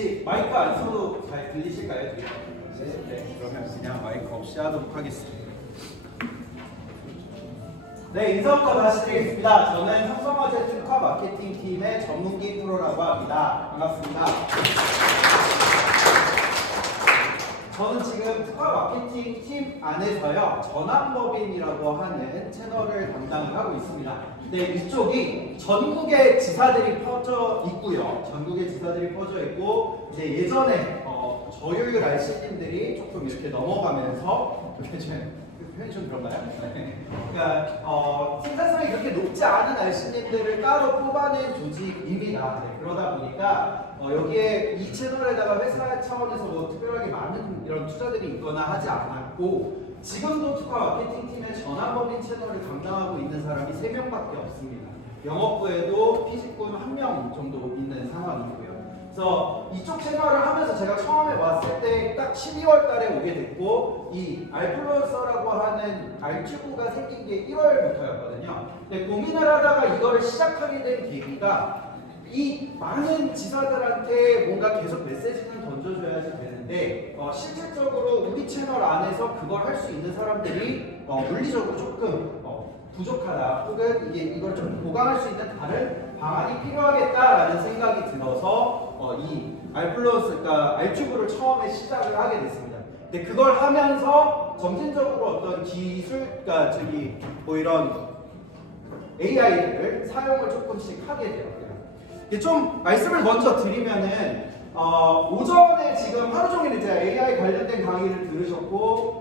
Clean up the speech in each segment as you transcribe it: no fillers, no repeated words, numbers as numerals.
혹시 마이크 안 써도 잘 들리실까요? 네, 그러면 그냥 마이크 없이 하도록 하겠습니다. 네, 인사부터 다시 드리겠습니다. 저는 삼성화재 특화 마케팅 팀의 전문기 프로라고 합니다. 반갑습니다. 저는 지금 특화 마케팅 팀 안에서요, 전환법인이라고 하는 채널을 담당을 하고 있습니다. 네, 이쪽이 전국의 지사들이 퍼져 있고요. 전국의 지사들이 퍼져 있고, 이제 예전에 저율 RC님들이 조금 이렇게 넘어가면서 표현이 좀 그런가요? 그러니까 생산성이 그렇게 높지 않은 RC님들을 따로 뽑아낸 조직입니다. 네, 그러다 보니까 여기에 이 채널에다가 회사 차원에서 뭐 특별하게 많은 이런 투자들이 있거나 하지 않았고, 지금도 특화 마케팅 팀의 전환법인 채널을 담당하고 있는 사람이 3명밖에 없습니다. 영업부에도 피직군 1명 정도 있는 상황이고요. 그래서 이쪽 채널을 하면서 제가 처음에 왔을 때 딱 12월 달에 오게 됐고, 이 알플루언서라고 하는 알튜브가 생긴 게 1월부터였거든요. 근데 고민을 하다가 이거를 시작하게 된 계기가, 이 많은 지사들한테 뭔가 계속 메시지는 던져줘야지 되는데 실질적으로 우리 채널 안에서 그걸 할 수 있는 사람들이 물리적으로 조금 부족하다, 혹은 이걸 좀 보강할 수 있는 다른 방안이 필요하겠다라는 생각이 들어서 이 알플루언스, 그러니까 알튜브를 처음에 시작을 하게 됐습니다. 근데 그걸 하면서 점진적으로 어떤 기술, 그러니까 뭐 이런 AI를 사용을 조금씩 하게 되었고요. 좀 말씀을 먼저 드리면은 오전에 지금 하루 종일 이제 AI 관련된 강의를 들으셨고,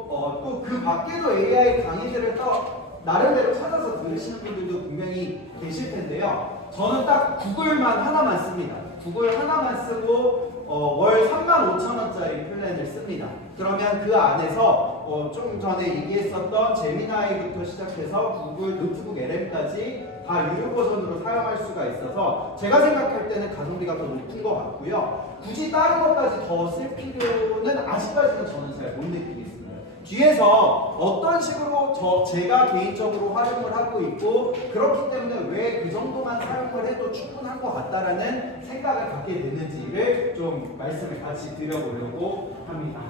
또 그 밖에도 AI 강의들을 또 나름대로 찾아서 들으시는 분들도 분명히 계실 텐데요. 저는 딱 구글만 하나만 씁니다. 구글 하나만 쓰고 월 35,000원짜리 플랜을 씁니다. 그러면 그 안에서 좀 전에 얘기했었던 제미나이부터 시작해서 구글 노트북 LM까지 다 유료 버전으로 사용할 수가 있어서 제가 생각할 때는 가성비가 더 높은 것 같고요. 굳이 다른 것까지 더 쓸 필요는 아직까지는 저는 잘 못 느끼겠습니다. 뒤에서 어떤 식으로 제가 개인적으로 활용을 하고 있고, 그렇기 때문에 왜 그 정도만 사용을 해도 충분한 것 같다라는 생각을 갖게 됐는지를 좀 말씀을 같이 드려보려고 합니다.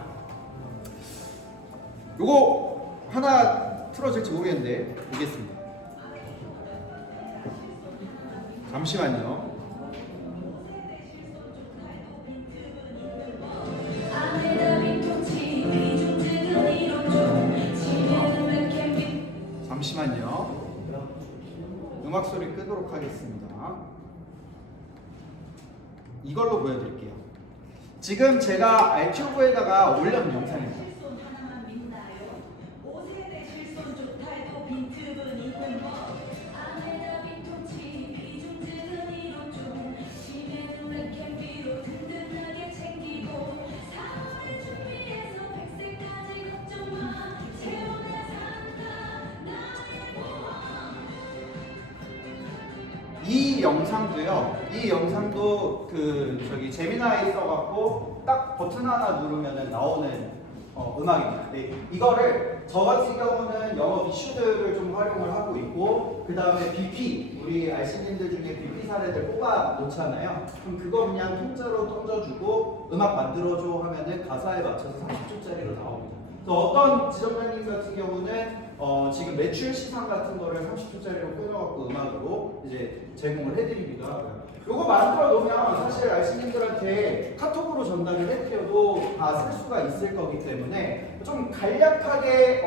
요거 하나 틀어질지 모르겠는데 보겠습니다. 잠시만요. 잠시만요. 음악 소리 끄도록 하겠습니다. 이걸로 보여드릴게요. 지금 제가 알튜브에다가 올려놓은 영상입니다. 이 영상도 제미나이 써갖고 딱 버튼 하나 누르면 나오는 음악입니다. 네, 이거를 저 같은 경우는 영업 이슈들을 좀 활용을 하고 있고, 그 다음에 BP, 우리 RC님들 중에 BP 사례들 뽑아 놓잖아요. 그럼 그거 그냥 통째로 던져주고 음악 만들어줘 하면은 가사에 맞춰서 30초짜리로 나옵니다. 또 어떤 지점장님 같은 경우는 지금 매출 시상 같은 거를 30초짜리로 끊어갖고 음악으로 이제 제공을 해드리기도 하고요. 요거 만들어 놓으면 사실 RC님들한테 카톡으로 전달을 해드려도 다 쓸 수가 있을 거기 때문에 좀 간략하게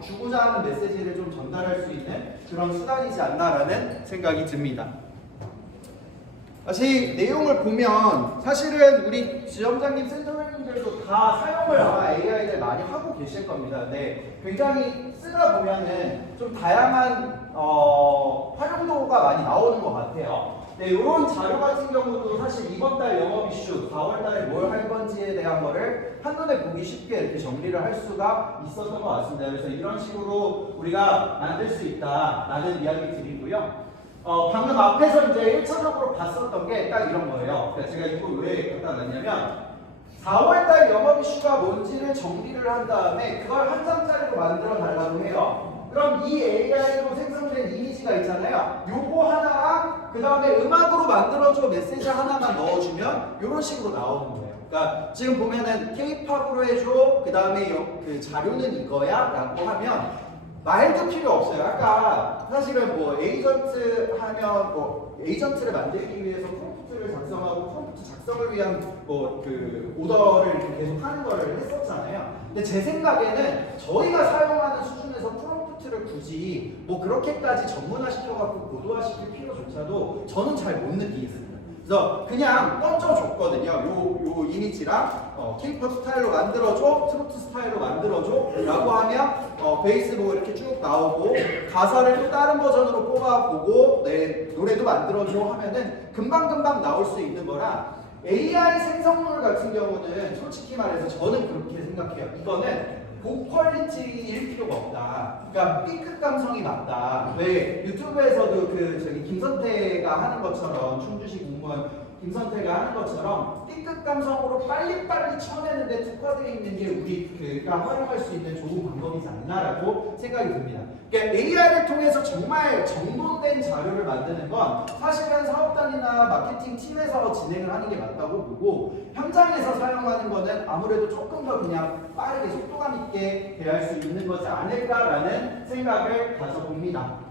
주고자 하는 메시지를 좀 전달할 수 있는 그런 수단이지 않나라는 생각이 듭니다. 다시 내용을 보면 사실은 우리 지점장님, 센터장님들도 다 사용을 아마 AI를 많이 하고 계실 겁니다. 네, 굉장히 쓰다 보면은 좀 다양한 활용도가 많이 나오는 것 같아요. 네, 이런 자료 같은 경우도 사실 이번 달 영업 이슈, 4월 달에 뭘 할 건지에 대한 거를 한눈에 보기 쉽게 이렇게 정리를 할 수가 있었던 것 같습니다. 그래서 이런 식으로 우리가 만들 수 있다라는 이야기 드리고요. 방금 앞에서 이제 1차적으로 봤었던 게 딱 이런 거예요. 그러니까 제가 이걸 왜 갖다 놨냐면 4월달 영업 이슈가 뭔지를 정리를 한 다음에 그걸 한 장짜리로 만들어 달라고 해요. 그럼 이 AI로 생성된 이미지 이미지가 있잖아요. 요거 하나랑 그 다음에 음악으로 만들어줘 메시지 하나만 넣어주면 이런 식으로 나오는 거예요. 그러니까 지금 보면은 K-팝으로 해줘, 그 다음에 그 자료는 이거야 라고 하면 말도 필요 없어요. 아까 사실은 뭐 에이전트 하면 뭐 에이전트를 만들기 위해서 프롬프트를 작성하고 프롬프트 작성을 위한 뭐 그 오더를 이렇게 계속 하는 거를 했었잖아요. 근데 제 생각에는 저희가 사용하는 수준에서 프롬프트를 굳이 뭐 그렇게까지 전문화 시켜갖고 고도화 시킬 필요조차도 저는 잘 못 느끼겠습니다. 그래서 그냥 던져줬거든요. 요 이미지랑 K-pop 스타일로 만들어줘, 트로트 스타일로 만들어줘 라고 하면 베이스 뭐 이렇게 쭉 나오고 가사를 또 다른 버전으로 뽑아보고 내 노래도 만들어줘 하면은 금방금방 나올 수 있는 거라 AI 생성물 같은 경우는 솔직히 말해서 저는 그렇게 생각해요. 이거는 고퀄리티일 필요가 없다. 그러니까 B급 감성이 맞다. 왜 유튜브에서도 그 저기 김선태가 하는 것처럼 충주시 공무원 김선태가 하는 것처럼 B급 감성으로 빨리빨리 쳐내는데 특화되어 있는 게 우리가 활용할 수 있는 좋은 방법이지 않나라고 생각이 듭니다. 그러니까 AI를 통해서 정말 정돈된 자료를 만드는 건 사실은 사업단이나 마케팅 팀에서 진행을 하는 게 맞다고 보고 현장에서 사용하는 거는 아무래도 조금 더 그냥 빠르게 속도감 있게 대할 수 있는 것이 아닐까라는 생각을 가져봅니다.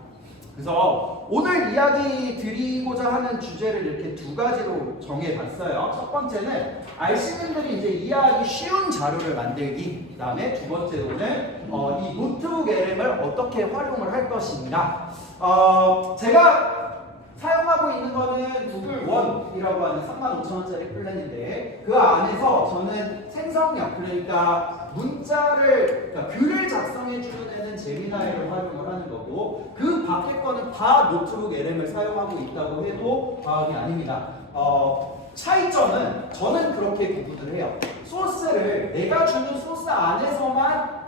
그래서 오늘 이야기 드리고자 하는 주제를 이렇게 두 가지로 정해봤어요. 첫 번째는 RC님들이 이제 이해하기 쉬운 자료를 만들기. 그 다음에 두 번째로는 이 노트북 LM을 어떻게 활용을 할 것인가. 제가 사용하고 있는 거는 구글 원이라고 하는 35,000원짜리 플랜인데 그 안에서 저는 생성력, 그러니까 문자를, 그러니까 글을 작성해주는 애는 제미나이를 활용을 하는 거고 그 밖에 거는 다 노트북 LM을 사용하고 있다고 해도 과언이 아닙니다. 차이점은 저는 그렇게 구분을 해요. 소스를 내가 주는 소스 안에서만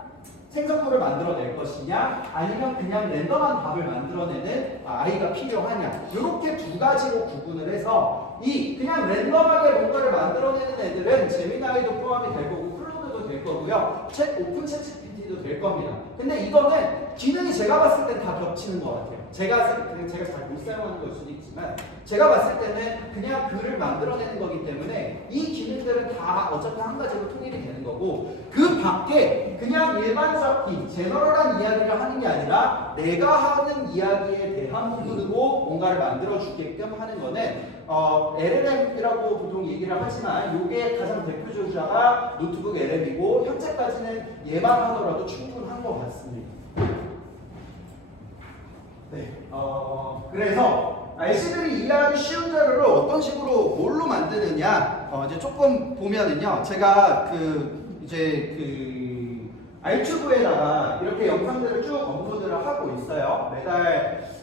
생성물을 만들어낼 것이냐 아니면 그냥 랜덤한 답을 만들어내는 아이가 필요하냐 이렇게 두 가지로 구분을 해서 이 그냥 랜덤하게 뭔가를 만들어내는 애들은 제미나이도 포함이 될 거고 클로드도 될 거고요 오픈 챗 GPT도 될 겁니다. 근데 이거는 기능이 제가 봤을 땐 다 겹치는 것 같아요. 제가 잘 못 사용하는 걸 수도 있지만 제가 봤을 때는 그냥 글을 만들어내는 거기 때문에 이 기능들은 다 어차피 한 가지로 통일이 되는 거고 그 밖에 그냥 일반적인 제너럴한 이야기를 하는 게 아니라 내가 하는 이야기에 대한 부분으로 뭔가를 만들어 주게끔 하는 거는 LLM이라고 보통 얘기를 하지만 이게 가장 대표주자가 노트북 LM이고 현재까지는 얘만 하더라도 충분한 것 같습니다. 네, 그래서 RC들이 이해하기 쉬운 자료를 어떤 식으로 뭘로 만드느냐 이제 조금 보면은요 제가 알튜브에다가 이렇게 영상들을 쭉 업로드를 하고 있어요.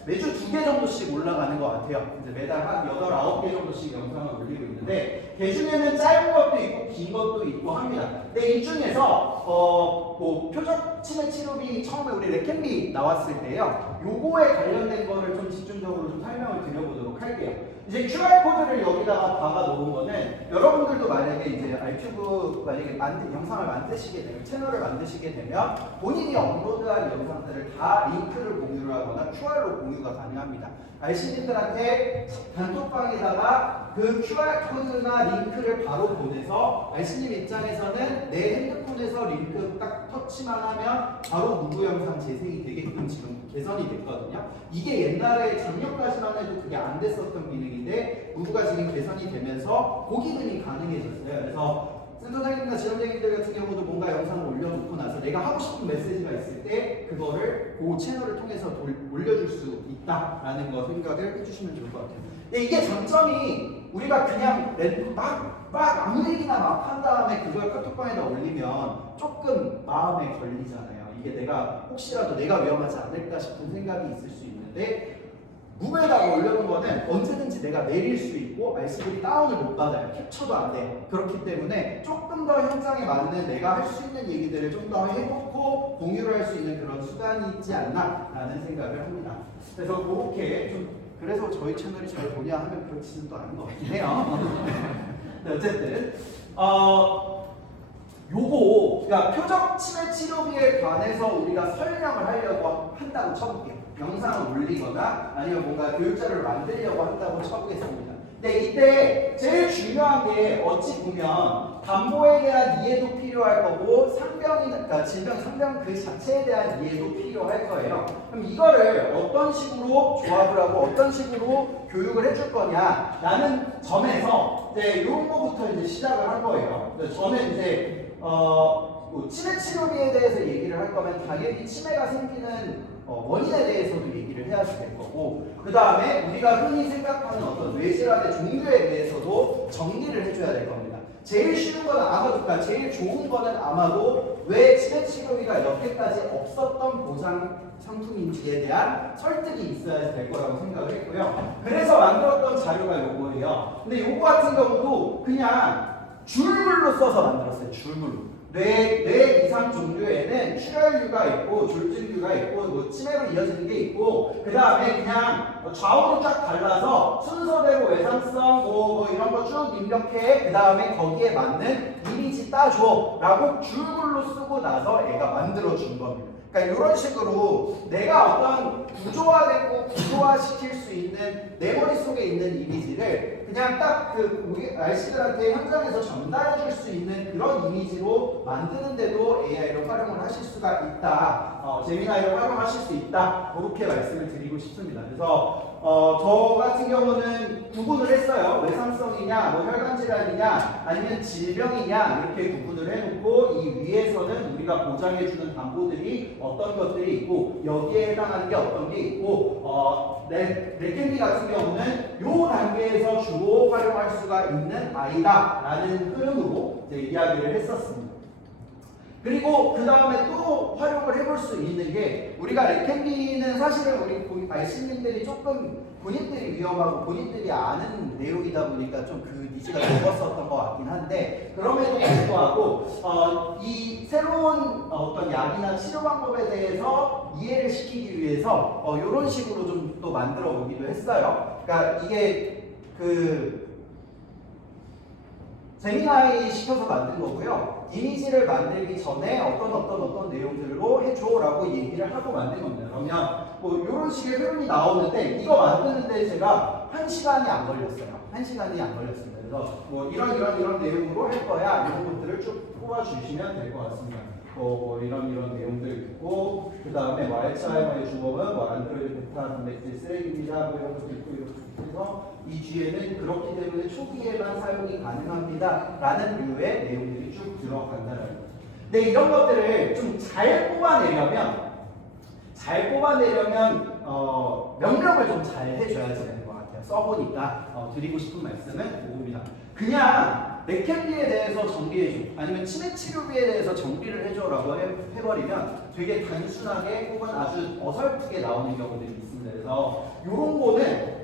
매주 2개 정도씩 올라가는 것 같아요. 이제 매달 한 8, 9개 정도씩 영상을 올리고 있는데 그 중에는 짧은 것도 있고 긴 것도 있고 합니다. 근데 이 중에서 뭐 표적 치매 치료비 처음에 우리 레캠비 나왔을 때요. 요거에 관련된 거를 좀 집중적으로 좀 설명을 드려보도록 할게요. 이제 QR코드를 여기다가 박아 놓은 거는 여러분들도 만약에 이제 알튜브 만약에 영상을 만드시게 되면 채널을 만드시게 되면 본인이 업로드한 영상들을 다 링크를 공유를 하거나 QR로 공유가 가능합니다. RC님들한테 단톡방에다가 그 QR코드나 링크를 바로 보내서 RC님 입장에서는 내 핸드폰에서 링크 딱 터치만 하면 바로 무료 영상 재생이 되게끔 지금 개선이 됐거든요. 이게 옛날에 작년까지만 해도 그게 안 됐었던 기능인데 무브가 지금 개선이 되면서 그 기능이 가능해졌어요. 그래서 센터장님이나 지원장님들 같은 경우도 뭔가 영상을 올려놓고 나서 내가 하고 싶은 메시지가 있을 때 그거를 그 채널을 통해서 올려줄 수 있다라는 거 생각을 해주시면 좋을 것 같아요. 근데 이게 장점이 우리가 그냥 막 아무 얘기나 막 한 다음에 그걸 카톡방에다 올리면 조금 마음에 걸리잖아요. 이게 내가 혹시라도 내가 위험하지 않을까 싶은 생각이 있을 수 있는데 무에다가 올려놓은 거는 언제든지 내가 내릴 수 있고 RC들이 다운을 못 받아요. 캡처도 안 돼요. 그렇기 때문에 조금 더 현장에 맞는 내가 할 수 있는 얘기들을 좀 더 해놓고 공유를 할 수 있는 그런 수단이 있지 않나라는 생각을 합니다. 그래서 그렇게 좀 그래서 저희 채널이 잘 보냐 하면 그렇지는 또 않은 것 같긴 해요. 네, 어쨌든 요거 그러니까 표적 치매 치료비에 관해서 우리가 설명을 하려고 한다고 쳐볼게요. 영상을 올리거나 아니면 뭔가 교육자료를 만들려고 한다고 쳐보겠습니다. 근데 이때 제일 중요한 게 어찌 보면 담보에 대한 이해도 필요할 거고 그러니까 질병 상병 그 자체에 대한 이해도 필요할 거예요. 그럼 이거를 어떤 식으로 조합을 하고 어떤 식으로 교육을 해줄 거냐라는 점에서 이제 이런 거부터 이제 시작을 한 거예요. 저는 이제 치매 치료비에 대해서 얘기를 할 거면 당연히 치매가 생기는 원인에 대해서도 얘기를 해야지 될 거고, 그 다음에 우리가 흔히 생각하는 어떤 뇌질환의 종류에 대해서도 정리를 해줘야 될 겁니다. 제일 쉬운 거는 아마도, 그러니까 제일 좋은 거는 아마도 왜 치매 치료비가 여태까지 없었던 보상 상품인지에 대한 설득이 있어야 될 거라고 생각을 했고요. 그래서 만들었던 자료가 요거예요. 근데 요거 같은 경우도 그냥 줄글로 써서 만들었어요. 줄글로. 뇌 이상 종류에는 출혈류가 있고 졸중류가 있고 뭐 치매로 이어지는 게 있고, 그 다음에 그냥 좌우로 쫙 갈라서 순서대로 외상성 뭐 이런 거 쭉 입력해, 그 다음에 거기에 맞는 이미지 따줘 라고 줄글로 쓰고 나서 애가 만들어 준 겁니다. 그러니까 이런 식으로 내가 어떤 구조화되고 구조화시킬 수 있는 내 머릿속에 있는 이미지를 그냥 딱 우리 RC들한테 현장에서 전달해 줄 수 있는 그런 이미지로 만드는데도 AI를 활용을 하실 수가 있다. 제미나이를 활용하실 수 있다. 그렇게 말씀을 드리고 싶습니다. 그래서 저 같은 경우는 구분을 했어요. 외상성이냐, 뭐 혈관질환이냐, 아니면 질병이냐 이렇게 구분을 해놓고 이 위에서는 우리가 보장해주는 담보들이 어떤 것들이 있고 여기에 해당하는 게 어떤 게 있고 레켄비 같은 경우는 요 단계에서 주로 활용할 수가 있는 아이다라는 흐름으로 이제 이야기를 했었습니다. 그리고 그 다음에 또 활용을 해볼 수 있는 게, 우리가 레켄비는 사실은 우리 말씀님들이 조금 본인들이 위험하고 본인들이 아는 내용이다 보니까 좀 그 니즈가 적었었던 것 같긴 한데, 그럼에도 불구하고 이 새로운 어떤 약이나 치료 방법에 대해서 이해를 시키기 위해서 이런 식으로 좀 또 만들어 보기도 했어요. 그러니까 이게 제미나이 시켜서 만든 거고요. 이미지를 만들기 전에 어떤 내용들로 해줘라고 얘기를 하고 만든 겁니다. 그러면 뭐 이런 식의 흐름이 나오는데 이거 만드는데 제가 1시간이 안 걸렸어요. 1시간이 안 걸렸습니다. 그래서 뭐 이런 내용으로 할 거야. 이런 것들을 쭉 뽑아주시면 될 것 같습니다. 뭐 이런 내용들 있고, 그 다음에 알츠하이머의 주범은 뭐 안드로이드 베타 단백질 쓰레기입니다. 뭐 이런 것도 있고, 이렇게 해서 이 뒤에는 그렇기 때문에 초기에만 사용이 가능합니다. 라는 류의 내용들이 쭉 들어간다는 거예요. 근데 이런 것들을 좀 잘 뽑아내려면 명령을 좀 잘 해줘야 되는 것 같아요. 써보니까 드리고 싶은 말씀은 그겁니다. 그냥 레켄비에 대해서 정리해줘, 아니면 치매 치료비에 대해서 정리를 해줘라고 해버리면 되게 단순하게 혹은 아주 어설프게 나오는 경우들이 있습니다. 그래서 이런 거는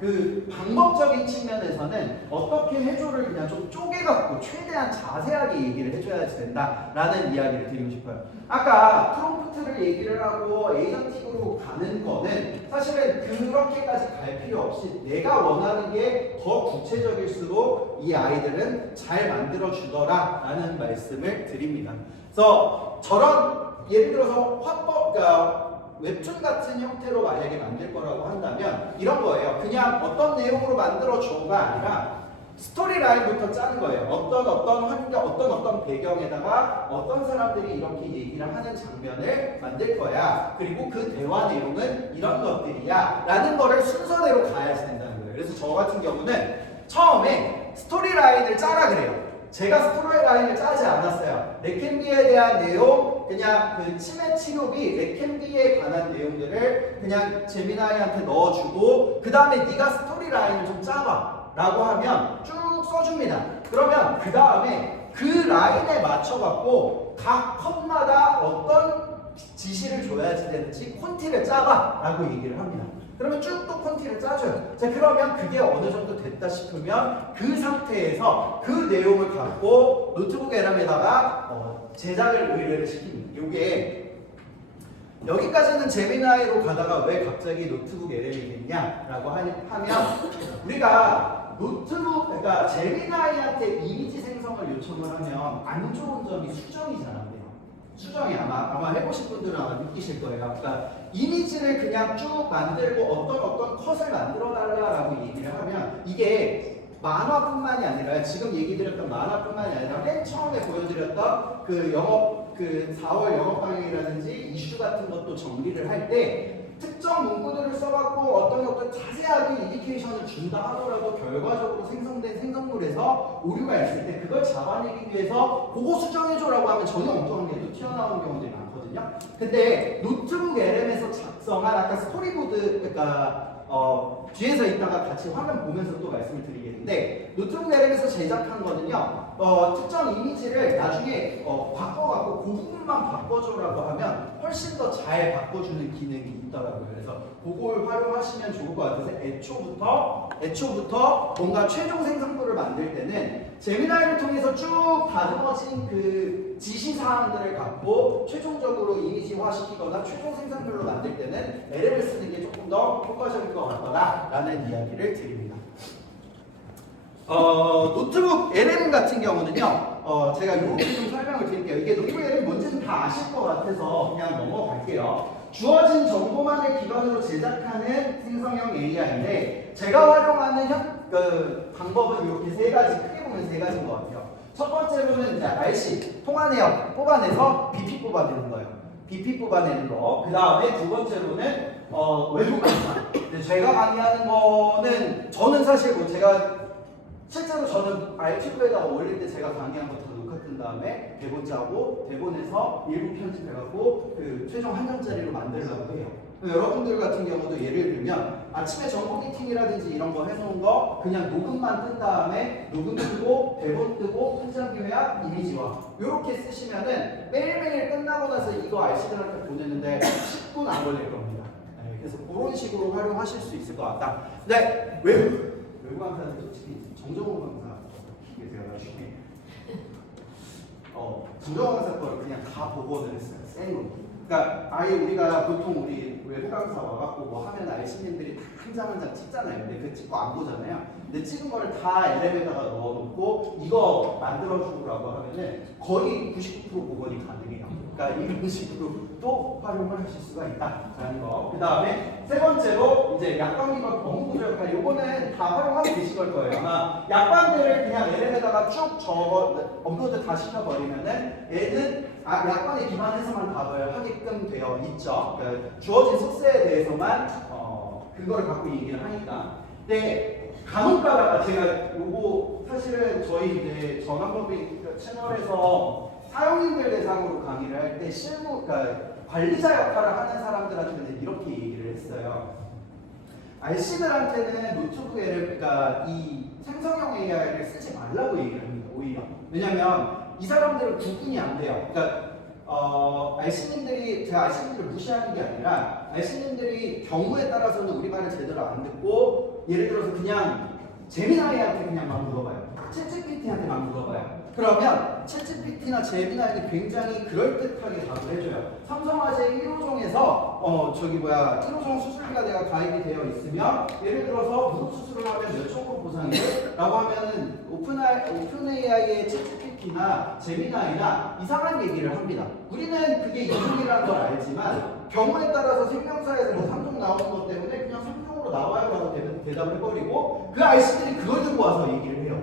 그 방법적인 측면에서는 어떻게 해줘를 그냥 좀 쪼개갖고 최대한 자세하게 얘기를 해줘야 된다라는 이야기를 드리고 싶어요. 아까 프롬프트를 얘기를 하고 에이전틱으로 가는 거는 사실은 그렇게까지 갈 필요 없이 내가 원하는 게 더 구체적일수록 이 아이들은 잘 만들어주더라 라는 말씀을 드립니다. 그래서 저런 예를 들어서 화법, 그러니까 웹툰 같은 형태로 만약에 만들 거라고 한다면 이런 거예요. 그냥 어떤 내용으로 만들어줘가 아니라 스토리 라인부터 짜는 거예요. 어떤 환경, 어떤 배경에다가 어떤 사람들이 이렇게 얘기를 하는 장면을 만들 거야. 그리고 그 대화 내용은 이런 것들이야. 라는 거를 순서대로 가야지 된다는 거예요. 그래서 저 같은 경우는 처음에 스토리 라인을 짜라 그래요. 제가 스토리 라인을 짜지 않았어요. 레켄비에 대한 내용, 그냥 그 치매 치료비, 레켄비에 관한 내용들을 그냥 제미나이한테 넣어주고, 그 다음에 네가 스토리 라인을 좀 짜봐 라고 하면 쭉 써줍니다. 그러면 그 다음에 그 라인에 맞춰갖고 각 컷마다 어떤 지시를 줘야지 되는지 콘티를 짜봐 라고 얘기를 합니다. 그러면 쭉 또 콘티를 짜줘요. 자, 그러면 그게 어느 정도 됐다 싶으면 그 상태에서 그 내용을 갖고 노트북 에람에다가 제작을 의뢰를 시킵니다. 요게 여기까지는 제미나이로 가다가 왜 갑자기 노트북 LM이 됐냐라고 하면 우리가 노트북, 그러니까 제미나이한테 이미지 생성을 요청을 하면 안 좋은 점이 수정이 잘 안 돼요. 수정이 아마 해보신 분들은 아마 느끼실 거예요. 그러니까 이미지를 그냥 쭉 만들고 어떤 컷을 만들어 달라라고 얘기를 하면 이게 만화뿐만이 아니라 지금 얘기 드렸던 만화뿐만이 아니라 맨 처음에 보여드렸던 그 4월 영업 방향이라든지 이슈 같은 것도 정리를 할 때 특정 문구들을 써갖고 어떤 자세하게 인디케이션을 준다 하더라도 결과적으로 생성된 생성물에서 오류가 있을 때 그걸 잡아내기 위해서 그거 수정해줘라고 하면 전혀 엉뚱한 게 또 튀어나오는 경우들이 많거든요. 근데 노트북 LM에서 작성한 아까 스토리보드, 그러니까 뒤에서 있다가 같이 화면 보면서 또 말씀을 드리겠는데 노트북 LM에서 제작한 거는요. 특정 이미지를 나중에 바꿔갖고 그 부분만 바꿔줘라고 하면 훨씬 더 잘 바꿔주는 기능이 있더라고요. 그래서 그걸 활용하시면 좋을 것 같아서 애초부터 뭔가 최종 생성물을 만들 때는 제미나이를 통해서 쭉 다듬어진 그 지시사항들을 갖고 최종적으로 이미지화시키거나 최종 생성물로 만들 때는 LM을 쓰는 게 조금 더 효과적일 것 같더라라는 이야기를 드립니다. 노트북 LM 같은 경우는요, 제가 이렇게 좀 설명을 드릴게요. 이게 노트북 LM 뭔지는 다 아실 것 같아서 그냥 넘어갈게요. 주어진 정보만을 기반으로 제작하는 생성형 AI인데, 제가 활용하는 방법은 이렇게 세 가지, 크게 보면 세 가지인 것 같아요. 첫 번째로는 이제 RC, 통화 내역 뽑아내서 BP 뽑아내는 거예요. BP 뽑아내는 거. 그 다음에 두 번째로는 외부 강사. 제가 강의하는 거는 저는 사실 실제로 저는 알튜브에다가 올릴 때 제가 강의한 거 다 녹화 뜬 다음에 대본 짜고 대본에서 일부 편집해갖고 그 최종 한 장짜리로 만들려고 해요. 여러분들 같은 경우도 예를 들면 아침에 정보 미팅이라든지 이런 거 해놓은 거 그냥 녹음만 뜬 다음에 녹음 뜨고 대본 뜨고 현장 교약 이미지화 이렇게 쓰시면은 매일매일 끝나고 나서 이거 RC들한테 보내는데 10분 안 걸릴 겁니다. 네, 그래서 그런 식으로 활용하실 수 있을 것 같다. 근데 외부 강사는 솔직히 정정호 강사 계세요. 나중에 정정호 강사 거를 그냥 다 복원을 했어요. 생으로. 그러니까 아예 우리가 보통 우리 외부 강사 와갖고 뭐 하면 알신님들이 다 한 장 한 장 찍잖아요. 근데 그 찍고 안 보잖아요. 근데 찍은 거를 다 LM에다가 넣어놓고 이거 만들어주라고 하면은 거의 99% 복원이 가능해요. 그러니까 이런 식으로 또 활용을 하실 수가 있다라는 거. 그 다음에 세 번째로 이제 약관기관 법무구조 역할, 요거는 다 활용하고 계실 거예요. 아마 약관들을 그냥 LM에다가 쭉 업로드 다 시켜버리면은 얘는 약관에 기반해서만 답을 하게끔 되어 있죠. 그러니까 주어진 소스에 대해서만 그거를 갖고 얘기를 하니까. 근데 간혹가다가 제가 요거 사실은 저희 이제 전환법인 채널에서 사용인들 대상으로 강의를 할 때 그러니까 관리자 역할을 하는 사람들한테는 이렇게 얘기를 했어요. RC들한테는 노트북 그러니까 이 생성형 AI를 쓰지 말라고 얘기를 합니다. 오히려. 왜냐면 이 사람들은 구분이 안 돼요. 그러니까 RC님들이 제가 RC님들을 무시하는 게 아니라 RC님들이 경우에 따라서는 우리 말을 제대로 안 듣고 예를 들어서 그냥 제미나이한테 그냥 막 물어봐요. 챗GPT한테 막 물어봐요. 그러면 챗GPT나 제미나이는 굉장히 그럴듯하게 답을 해줘요. 삼성화재 1호종에서 1호종 수술기가 가입이 되어 있으면 예를 들어서 무릎 수술을 하면 몇 천건 보상이에요? 라고 하면은 오픈AI의 챗GPT나 제미나이나 이상한 얘기를 합니다. 우리는 그게 이종이라는 걸 알지만 경우에 따라서 생명사에서 뭐 3종 나오는 것 때문에 그냥 3종으로 나와요 라고 대답을 해버리고 그 RC들이 그걸 들고 와서 얘기를 해요.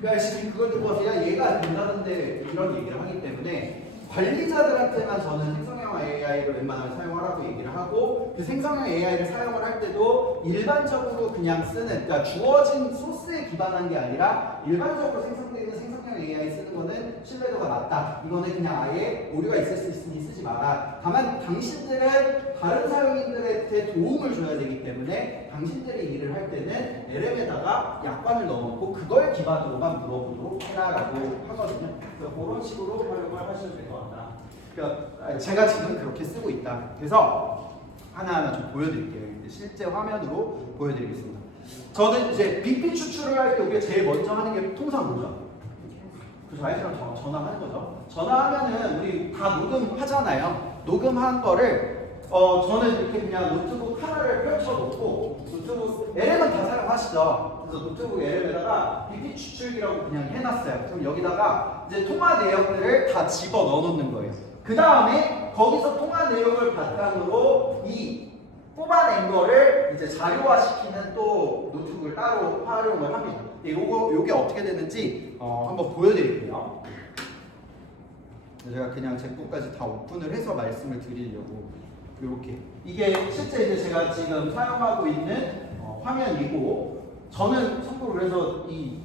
그 RC들이 그걸 들고 와서 야 얘가 안 된다던데 이런 얘기를 하기 때문에 관리자들한테만 저는 생성형 AI를 웬만하면 사용하라고 얘기를 하고 그 생성형 AI를 사용을 할 때도 일반적으로 그냥 쓰는, 그러니까 주어진 소스에 기반한 게 아니라 일반적으로 생성되는 생성형 AI 쓰는 거는 신뢰도가 낮다. 이거는 그냥 아예 오류가 있을 수 있으니 쓰지 마라. 다만 당신들은 다른 사용인들한테 도움을 줘야 되기 때문에 당신들이 일을 할 때는 LM에다가 약관을 넣어놓고 그걸 기반으로만 물어보도록 해라라고 하거든요. 그래서 그런 식으로 활용을 하시면 될 것 같아요. 그러니까 제가 지금 그렇게 쓰고 있다. 그래서 하나하나 좀 보여드릴게요. 실제 화면으로 보여드리겠습니다. 저는 이제 BP 추출을 할 때 우리가 제일 먼저 하는 게 통상 뭐죠? 그 아이들랑 전화하는 거죠. 전화하면은 우리 다 녹음하잖아요. 녹음한 거를 저는 이렇게 그냥 노트북 하나를 펼쳐놓고 노트북 LM은 다 사용하시죠. 그래서 노트북 LM에다가 BP BP 추출기라고 그냥 해놨어요. 그럼 여기다가 이제 통화 내역들을 다 집어 넣어놓는 거예요. 그 다음에 거기서 통화 내용을 바탕으로 이 뽑아낸 거를 이제 자료화시키는 또 노트북을 따로 활용을 합니다. 요게 어떻게 되는지 한번 보여드릴게요. 제가 그냥 제 것까지 다 오픈을 해서 말씀을 드리려고 이렇게 이게 실제 이제 제가 지금 사용하고 있는 화면이고 저는 참고로 그래서 이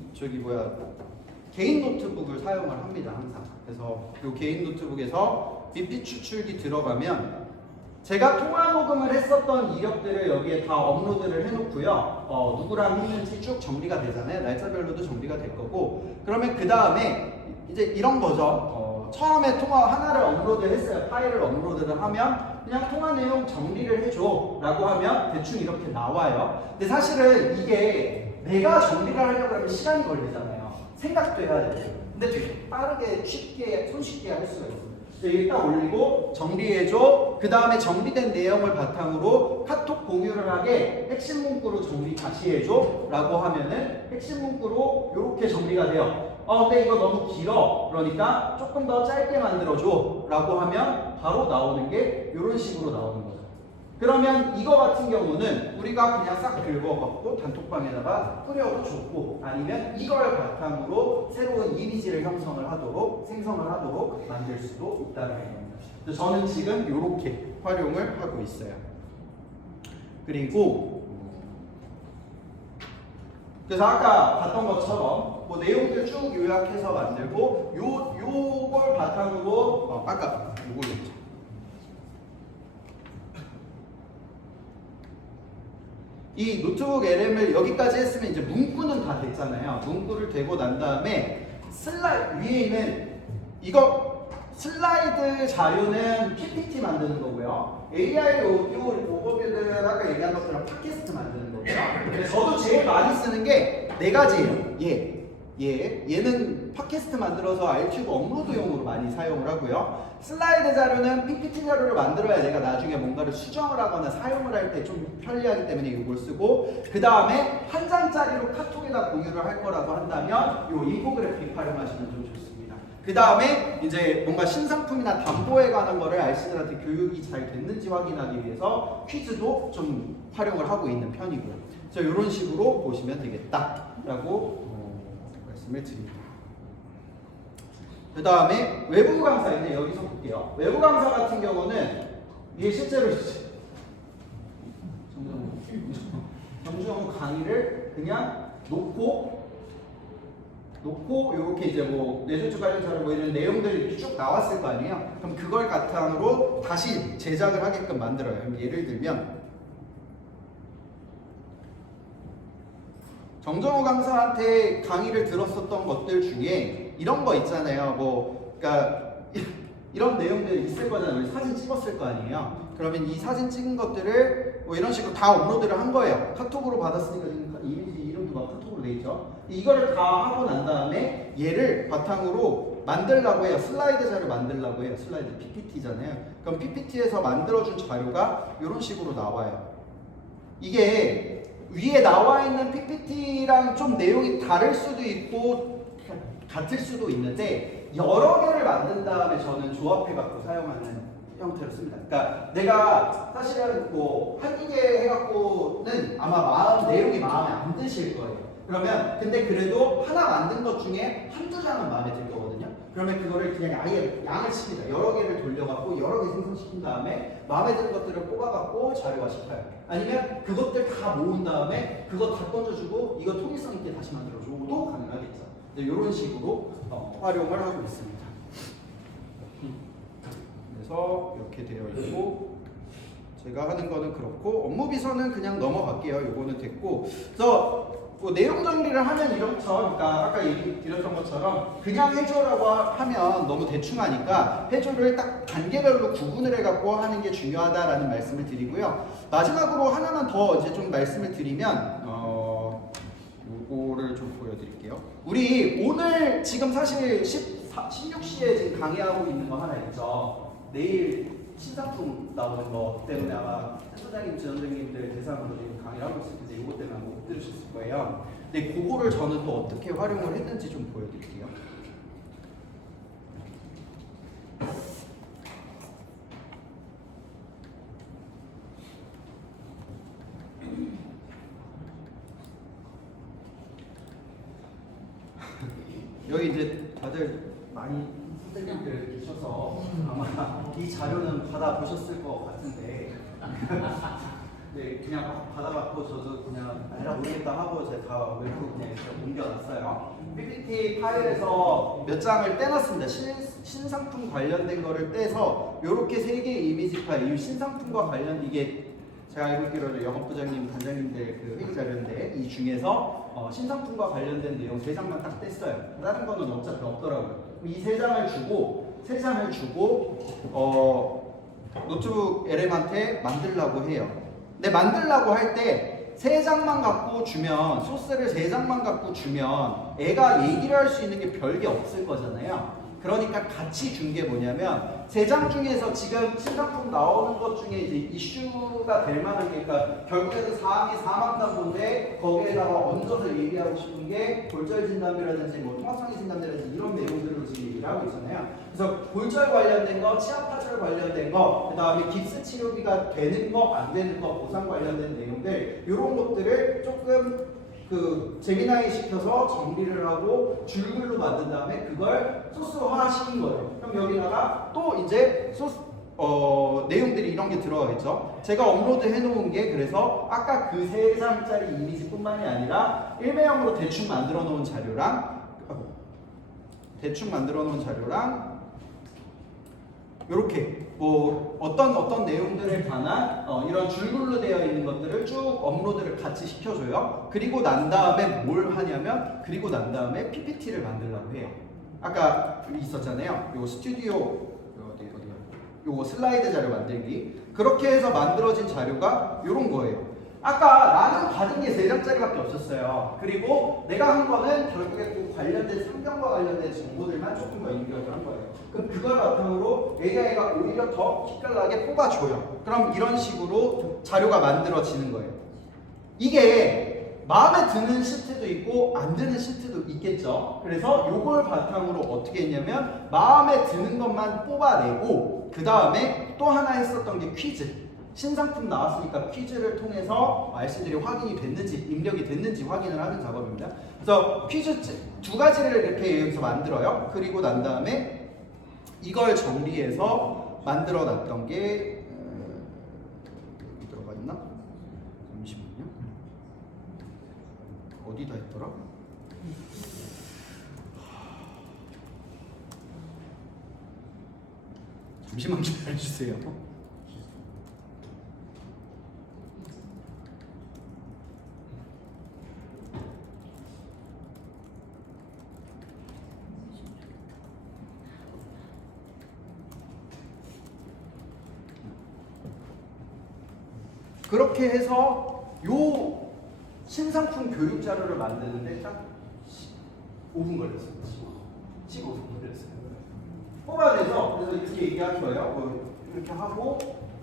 개인 노트북을 사용을 합니다 항상. 그래서 이 개인 노트북에서 BP 추출기 들어가면 제가 통화 녹음을 했었던 이력들을 여기에 다 업로드를 해놓고요. 누구랑 했는지 쭉 정리가 되잖아요. 날짜별로도 정리가 될 거고. 그러면 그 다음에 이제 이런 거죠. 처음에 통화 하나를 업로드했어요. 파일을 업로드를 하면 그냥 통화 내용 정리를 해줘 라고 하면 대충 이렇게 나와요. 근데 사실은 이게 내가 정리를 하려고 하면 시간이 걸리잖아요. 생각도 해야 돼요. 근데 되게 빠르게 쉽게 손쉽게 할 수가 있어요. 여기 딱 올리고 정리해줘. 그 다음에 정리된 내용을 바탕으로 카톡 공유를 하게 핵심 문구로 정리 다시 해줘 라고 하면은 핵심 문구로 이렇게 정리가 돼요. 근데 이거 너무 길어. 그러니까 조금 더 짧게 만들어줘 라고 하면 바로 나오는 게 이런 식으로 나오는 거죠. 그러면 이거 같은 경우는 우리가 그냥 싹 긁어갖고 단톡방에다가 뿌려도 좋고 아니면 이걸 바탕으로 새로운 이미지를 생성을 하도록 만들 수도 있다는 겁니다. 저는 지금 이렇게 활용을 하고 있어요. 그리고 그래서 아까 봤던 것처럼 뭐 내용들 쭉 요약해서 만들고 요걸 바탕으로 아까 요걸로 했죠. 이 노트북 LM을 여기까지 했으면 이제 문구는 다 됐잖아요. 문구를 대고 난 다음에 위에 있는 이거 슬라이드 자료는 PPT 만드는 거고요. AI 오버뷰는 아까 얘기한 것처럼 팟캐스트 만드는 거고요. 저도 제일 많이 쓰는 게 네 가지예요. 얘는 팟캐스트 만들어서 알튜브 업로드용으로 많이 사용을 하고요. 슬라이드 자료는 PPT 자료를 만들어야 내가 나중에 뭔가를 수정을 하거나 사용을 할 때 좀 편리하기 때문에 이걸 쓰고, 그 다음에 한 장짜리로 카톡에다 공유를 할 거라고 한다면 이 인포그래픽 활용하시면 좀 좋습니다. 그 다음에 이제 뭔가 신상품이나 담보에 관한 거를 알씨들한테 교육이 잘 됐는지 확인하기 위해서 퀴즈도 좀 활용을 하고 있는 편이고요. 그래서 이런 식으로 보시면 되겠다라고 말씀을 드립니다. 그 다음에 외부 강사인데 여기서 볼게요. 외부 강사 같은 경우는 이게 실제로 정주영 강의를 그냥 놓고 이렇게 이제 뭐 뇌졸중 관련 자료 뭐 이런 내용들이 쭉 나왔을 거 아니에요. 그럼 그걸 바탕으로 다시 제작을 하게끔 만들어요. 그럼 예를 들면 정정호 강사한테 강의를 들었었던 것들 중에 이런 거 있잖아요. 그러니까 이런 내용들이 있을 거잖아요. 사진 찍었을 거 아니에요. 그러면 이 사진 찍은 것들을 뭐 이런 식으로 다 업로드를 한 거예요. 카톡으로 받았으니까 지금 이미지 이름도 막 카톡으로 돼 있죠. 이거를 다 하고 난 다음에 얘를 바탕으로 만들려고 해요. 슬라이드 자료 만들려고 해요. 슬라이드 PPT잖아요. 그럼 PPT에서 만들어준 자료가 이런 식으로 나와요. 이게 위에 나와 있는 PPT랑 좀 내용이 다를 수도 있고 같을 수도 있는데 여러 개를 만든 다음에 저는 조합해 갖고 사용하는 형태로 씁니다. 그러니까 내가 사실은 뭐 한두 개 해갖고는 아마 내용이 마음에 안 드실 거예요. 그러면 근데 그래도 하나 만든 것 중에 한두 장은 마음에 들 거거든요. 그러면 그거를 그냥 아예 양을 칩니다. 여러 개를 돌려갖고 여러 개 생성시킨 다음에 마음에 드는 것들을 뽑아갖고 자료화시켜요. 아니면 그것들 다 모은 다음에 그거 다 던져주고 이거 통일성 있게 다시 만들어줘도 가능하겠죠. 이런 식으로 활용을 하고 있습니다. 그래서 이렇게 되어 있고 제가 하는 거는 그렇고 업무 비서는 그냥 넘어갈게요. 이거는 됐고 그래서 뭐 내용 정리를 하면 이렇죠. 그러니까 아까 얘기 드렸던 것처럼 그냥 해줘라고 하면 너무 대충하니까 해줘를 딱 단계별로 구분을 해갖고 하는 게 중요하다라는 말씀을 드리고요. 마지막으로 하나만 더 이제 좀 말씀을 드리면 요거를 좀 보여드릴게요. 우리 오늘 지금 사실 16시에 지금 강의하고 있는 거 하나 있죠. 내일 신상품 나오는 거 때문에 아마 소장님, 지원장님들 대상으로 지금 강의를 하고 있을 텐데 이것 때문에 못 들으셨을 거예요. 근데 그거를 저는 또 어떻게 활용을 했는지 좀 보여드릴게요. 여기 이제 다들 많이 선생님들 계셔서 아마 이 자료는 받아보셨을 것 같은데 네, 그냥 받아갖고 저도 그냥 알아 모르겠다 하고 제가 다 외부로 그냥 옮겨놨어요. PPT 파일에서 몇 장을 떼놨습니다. 신상품 관련된 거를 떼서 이렇게 3개의 이미지 파일, 이 신상품과 관련 이게 제가 알고 있기로는 영업부장님, 단장님들 그 회의 자료인데 이 중에서 신상품과 관련된 내용 3장만 딱 뗐어요. 다른 거는 어차피 없더라고요. 이 3장을 주고 노트북 LM한테 만들라고 해요. 근데 만들라고 할 때 3장만 갖고 주면 소스를 3장만 갖고 주면 애가 얘기를 할 수 있는 게 별게 없을 거잖아요. 그러니까 같이 준 게 뭐냐면 3장 중에서 지금 신상품 나오는 것 중에 이제 이슈가 될 만한 게 그러니까 결국에는 사항이 사망담보인데 거기에다가 얹어서 얘기하고 싶은 게 골절 진단이라든지 뭐 통합상해 진단이라든지 이런 내용들로 지금 얘기를 하고 있잖아요. 그래서 골절 관련된 거, 치아 파절 관련된 거, 그 다음에 깁스 치료비가 되는 거, 안 되는 거, 보상 관련된 내용들 이런 것들을 조금 재미나게 시켜서 정리를 하고 줄글로 만든 다음에 그걸 소스화 시킨 거예요. 그럼 여기다가 또 이제 내용들이 이런 게 들어가겠죠. 제가 업로드 해놓은 게 그래서 아까 그 3장짜리 이미지뿐만이 아니라 일회용으로 대충 만들어 놓은 자료랑 이렇게 뭐 어떤 내용들에 관한 이런 줄글로 되어 있는 것들을 쭉 업로드를 같이 시켜줘요. 그리고 난 다음에 뭘 하냐면 PPT를 만들려고 해요. 아까 있었잖아요. 요 스튜디오 요거 슬라이드 자료 만들기. 그렇게 해서 만들어진 자료가 요런 거예요. 아까 나는 받은 게 3장짜리밖에 없었어요. 그리고 내가 한 거는 결국에 그 관련된 상병과 관련된 정보들만 조금 더 입력을 한 거예요. 그럼 그걸 바탕으로 AI가 오히려 더 기깔나게 뽑아줘요. 그럼 이런 식으로 자료가 만들어지는 거예요. 이게 마음에 드는 시트도 있고 안 드는 시트도 있겠죠. 그래서 이걸 바탕으로 어떻게 했냐면 마음에 드는 것만 뽑아내고 그 다음에 또 하나 했었던 게 퀴즈. 신상품 나왔으니까 퀴즈를 통해서 RC들이 확인이 됐는지 입력이 됐는지 확인을 하는 작업입니다. 그래서 퀴즈 2가지를 이렇게 여기서 만들어요. 그리고 난 다음에 이걸 정리해서 만들어 놨던 게 여기 들어가 있나? 잠시만요. 어디다 했더라? 잠시만 기다려주세요. 그렇게 해서 요 신상품 교육 자료를 만드는데 딱 15분 걸렸어요. 15분 걸렸어요. 뽑아내서 그래서 이렇게 얘기한 거예요. 이렇게 하고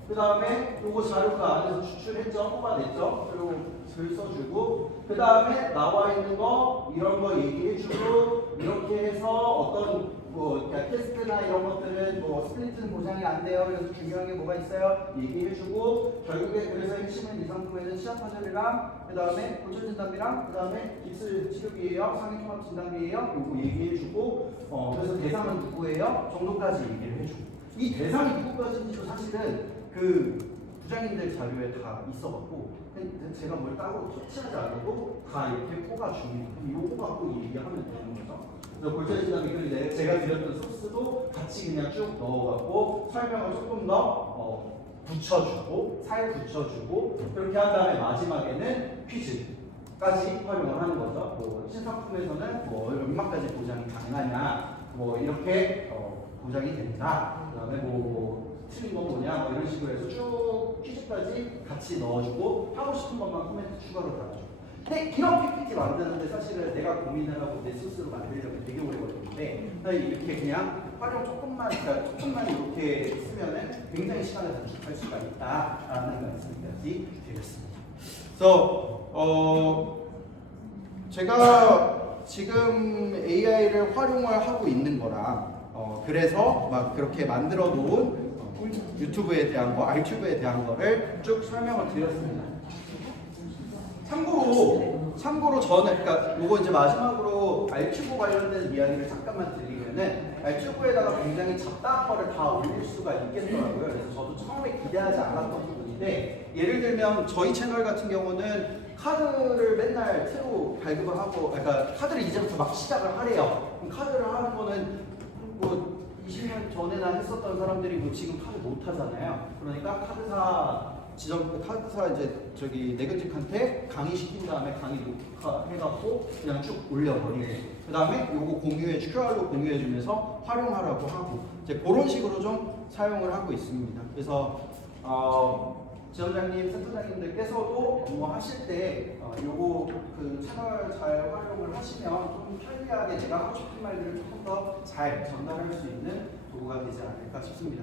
그 다음에 요거 자료 그 안에서 추출했죠. 뽑아냈죠. 그리고 글 써주고 그 다음에 나와 있는 거 이런 거 얘기해주고 이렇게 해서 어떤 그러니까 테스트나 이런 것들은 스플릿은 보장이 안 돼요. 그래서 중요한 게 뭐가 있어요? 얘기해주고 결국에 그래서 핵심은 이 상품에는 치아 파절이랑 그 다음에 골절 진단비랑 그 다음에 깁스 치료비예요. 상해 통합 진단비예요. 요거 얘기해주고 그래서 대상은 누구예요? 정도까지 얘기를 해주고 이 대상이 누구까지인지도 사실은 그 부장님들 자료에 다 있어갖고 제가 뭘 따로 터치하지 않아도 다 이렇게 뽑아줍니다. 요거 갖고 얘기하면 되는 거죠. 그래서 골절 진단비 그리고 제가 드렸던 소스도 같이 그냥 쭉 넣어갖고 설명을 조금 더 붙여주고 살 붙여주고 그렇게 한 다음에 마지막에는 퀴즈까지 활용을 하는 거죠. 신상품에서는 얼마까지 보장이 가능하냐 이렇게 보장이 된다. 그다음에 틀린 건 뭐냐 이런 식으로 해서 쭉 퀴즈까지 같이 넣어주고 하고 싶은 것만 코멘트 추가로 달아줘. 근데 이런 PPT 만드는데 사실은 내가 고민을 하고 내 스스로 만들려면 되게 오래 걸리는데 이렇게 그냥 활용 조금만 이렇게 쓰면은 굉장히 시간을 단축할 수가 있다라는 말씀까지 드렸습니다. 그래서 제가 지금 AI를 활용을 하고 있는 거랑 그래서 막 그렇게 만들어 놓은 유튜브에 대한 거, 알튜브에 대한 거를 쭉 설명을 드렸습니다. 참고로 저는 그러니까 요거 이제 마지막으로 알튜브 관련된 이야기를 잠깐만 드리면은 알튜브에다가 굉장히 잡다한 거를 다 올릴 수가 있겠더라고요. 그래서 저도 처음에 기대하지 않았던 부분인데 예를 들면 저희 채널 같은 경우는 카드를 맨날 새로 발급을 하고 그러니까 카드를 이제부터 막 시작을 하래요. 그럼 카드를 하는 거는 뭐 20년 전에나 했었던 사람들이 뭐 지금 카드 못 하잖아요. 그러니까 카드사 이제 저기 내근직한테 강의 시킨 다음에 강의 녹화해갖고 그냥 쭉 올려버리고 그 다음에 요거 QR로 공유해주면서 활용하라고 하고 이제 그런 식으로 좀 사용을 하고 있습니다. 그래서 지원장님, 센터장님들께서도 업무하실 때 요거 그 채널 잘 활용을 하시면 좀 편리하게 제가 하고 싶은 말들을 조금 더 잘 전달할 수 있는 도구가 되지 않을까 싶습니다.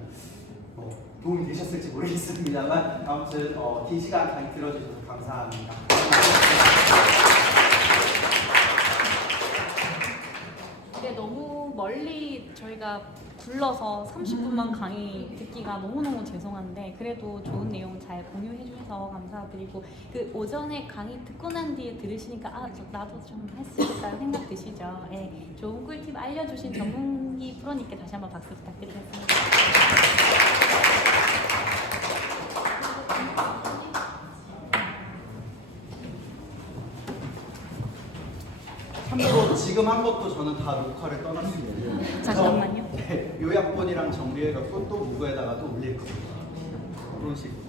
도움이 되셨을지 모르겠습니다만 아무튼 긴 시간 많이 들어주셔서 감사합니다. 네, 너무 멀리 저희가 불러서 30분만 강의 듣기가 너무너무 죄송한데 그래도 좋은 내용 잘 공유해 주셔서 감사드리고 그 오전에 강의 듣고 난 뒤에 들으시니까 나도 좀 할 수 있을까 생각 드시죠? 네, 좋은 꿀팁 알려주신 전문기 프로님께 다시 한번 박수 부탁드리겠습니다. 참고로 지금 한 것도 저는 다 녹화를 떠났습니다. 잠깐만요. 요약본이랑 정리해갖고 또 무거에다가 또 올릴 겁니다. 그런 식으로.